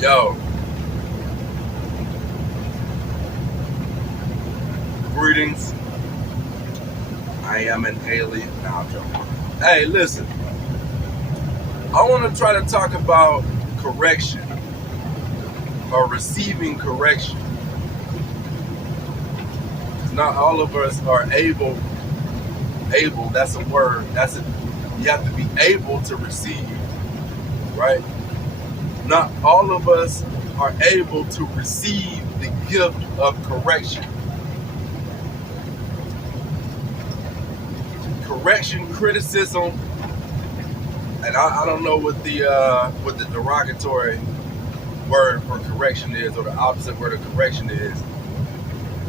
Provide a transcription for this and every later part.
Yo, greetings. I am an alien. Nah, I'm joking. Hey, listen. I want to try to talk about correction or receiving correction. Not all of us are able. Able. That's a word. You have to be able to receive, right? Not all of us are able to receive the gift of correction. Correction, criticism, and I don't know what the derogatory word for correction is, or the opposite word of correction is.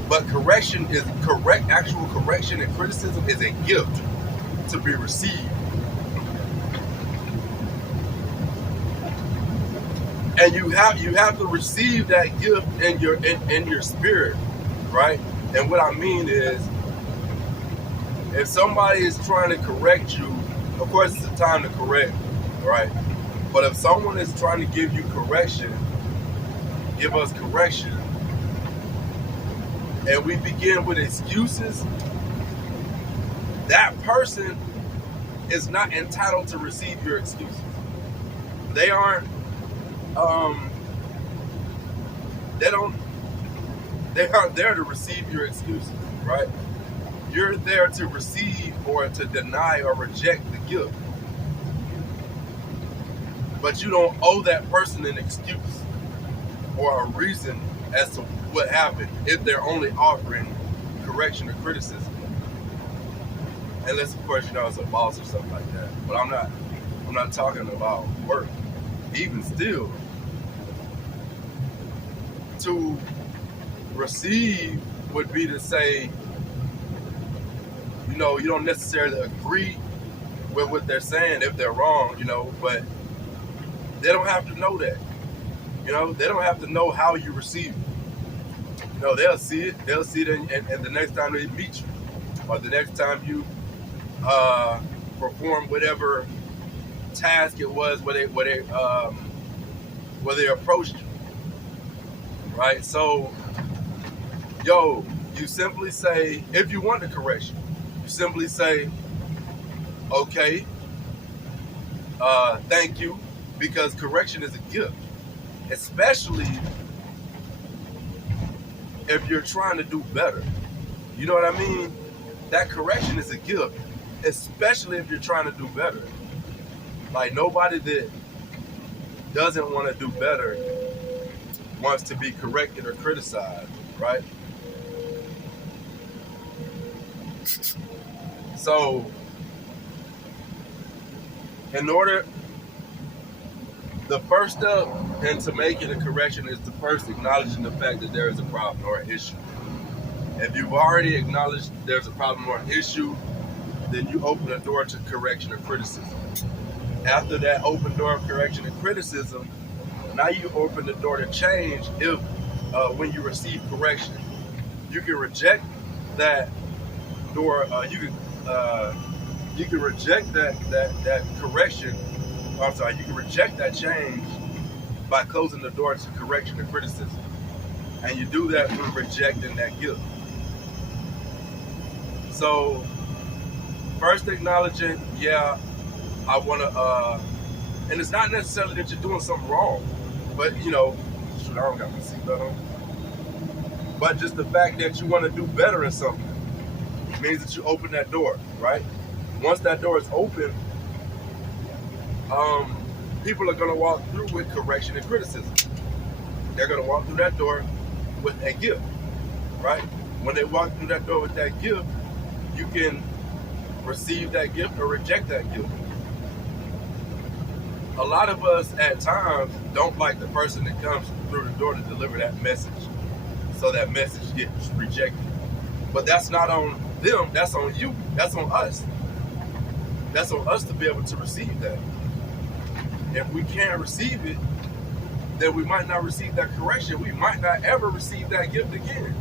But correction is correct. Actual correction and criticism is a gift to be received, and you have to receive that gift in your spirit, right? And what I mean is, if somebody is trying to correct you, of course it's a time to correct, right? But if someone is trying to give you correction, give us correction, and we begin with excuses, that person is not entitled to receive your excuses. They aren't. They don't. They aren't there to receive your excuses, right? You're there to receive or to deny or reject the gift. But you don't owe that person an excuse or a reason as to what happened if they're only offering correction or criticism. Unless, of course, it's a boss or something like that. But I'm not talking about work. Even still, to receive would be to say, you don't necessarily agree with what they're saying if they're wrong, but they don't have to know that. They don't have to know how you receive it. They'll see it. They'll see it and the next time they meet you, or the next time you perform whatever task it was where they approached you, right? So, you simply say, if you want the correction, you simply say, okay, thank you, because correction is a gift, especially if you're trying to do better. You know what I mean? That correction is a gift, especially if you're trying to do better. Like, nobody that doesn't want to do better wants to be corrected or criticized, right? So, the first step into making a correction is to first acknowledging the fact that there is a problem or an issue. If you've already acknowledged there's a problem or an issue, then you open the door to correction or criticism. After that open door of correction and criticism, now you open the door to change. If when you receive correction, you can reject that door. You can reject that correction. I'm sorry. You can reject that change by closing the door to correction and criticism, and you do that through rejecting that gift. So, first acknowledging, yeah, I want to, and it's not necessarily that you're doing something wrong, but shoot, I don't got my seatbelt on. But just the fact that you want to do better in something means that you open that door, right? Once that door is open, people are going to walk through with correction and criticism. They're going to walk through that door with a gift, right? When they walk through that door with that gift, you can receive that gift or reject that gift. A lot of us at times don't like the person that comes through the door to deliver that message, so that message gets rejected. But that's not on them, that's on you, that's on us. That's on us to be able to receive that. If we can't receive it, then we might not receive that correction. We might not ever receive that gift again.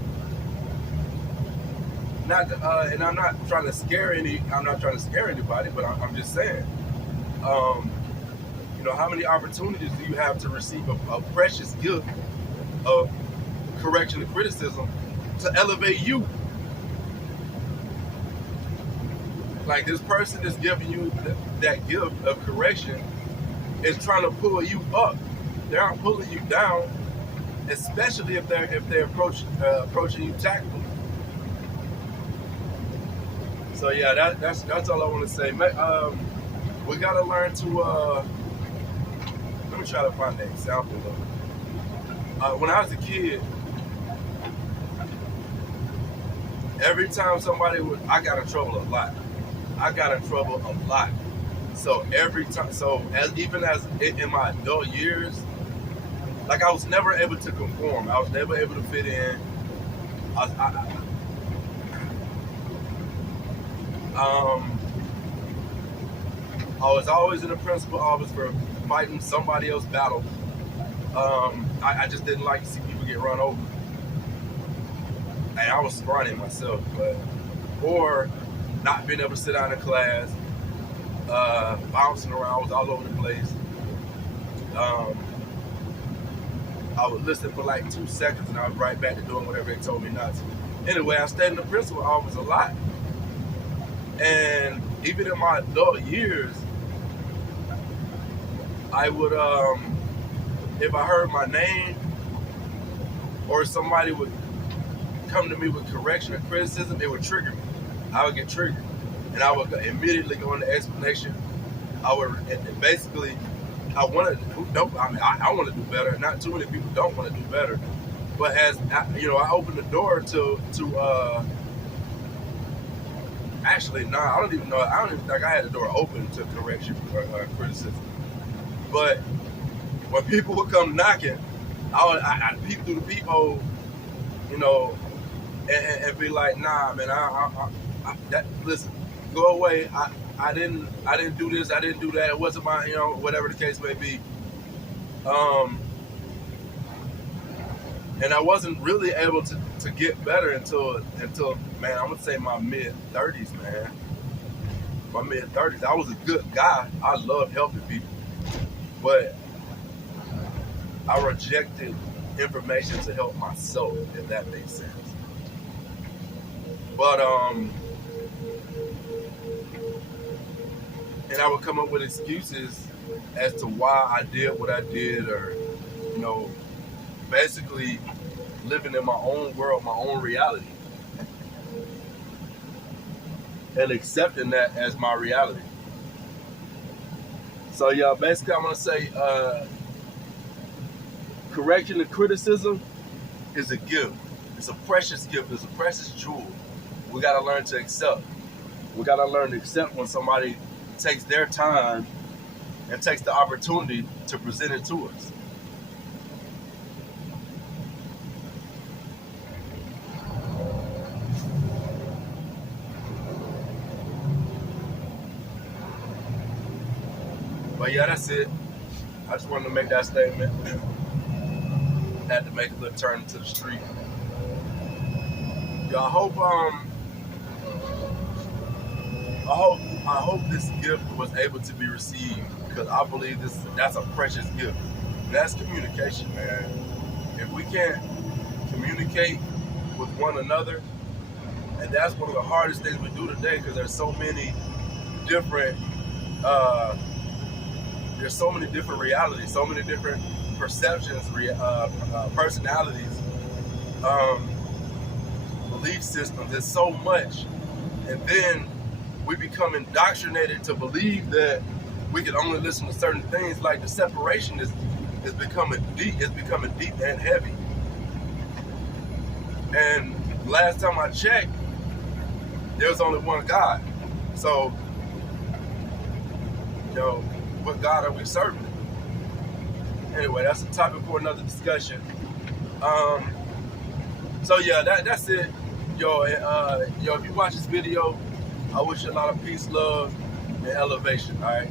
And I'm not trying to scare anybody, but I'm just saying, how many opportunities do you have to receive a precious gift of correction and criticism to elevate you? Like, this person that's giving you that gift of correction is trying to pull you up. They aren't pulling you down, especially if they're approaching you tactfully. So yeah, that's all I want to say. We gotta learn to. Let me try to find an example of. When I was a kid, every time I got in trouble a lot. So every time, even as in my adult years, like, I was never able to conform. I was never able to fit in. I was always in the principal office for fighting somebody else's battle. I just didn't like to see people get run over. And I was scrawny myself, or not being able to sit down in class, bouncing around. I was all over the place. I would listen for like 2 seconds and I was right back to doing whatever they told me not to. Anyway, I stayed in the principal office a lot. And even in my adult years, I would, if I heard my name or somebody would come to me with correction or criticism, it would trigger me. I would get triggered. And I would immediately go into explanation. I want to do better. Not too many people don't want to do better. But as I opened the door to actually, no, I don't even think I had the door open to correction or criticism. But when people would come knocking, I'd peep through the peephole, and be like, nah, man, listen, go away. I didn't do this. I didn't do that. It wasn't my, whatever the case may be. And I wasn't really able to get better until man, I'm gonna say my mid-30s, man. My mid-30s. I was a good guy. I loved helping people, but I rejected information to help myself, if that makes sense. But and I would come up with excuses as to why I did what I did, or basically living in my own world, my own reality, and accepting that as my reality. So yeah, basically I'm gonna say correction and criticism is a gift. It's a precious gift. It's a precious jewel. We gotta learn to accept. We gotta learn to accept when somebody takes their time and takes the opportunity to present it to us. But yeah, that's it. I just wanted to make that statement. Had to make a little turn to the street. Y'all, I hope this gift was able to be received, because I believe that's a precious gift. And that's communication, man. If we can't communicate with one another, and that's one of the hardest things we do today, because there's so many different realities, so many different perceptions, personalities, belief systems. There's so much, and then we become indoctrinated to believe that we can only listen to certain things. Like, the separation is becoming deep. It's becoming deep and heavy. And last time I checked, there was only one God. So, what God are we serving? Anyway, that's a topic for another discussion. So yeah, that's it. If you watch this video, I wish you a lot of peace, love, and elevation. All right.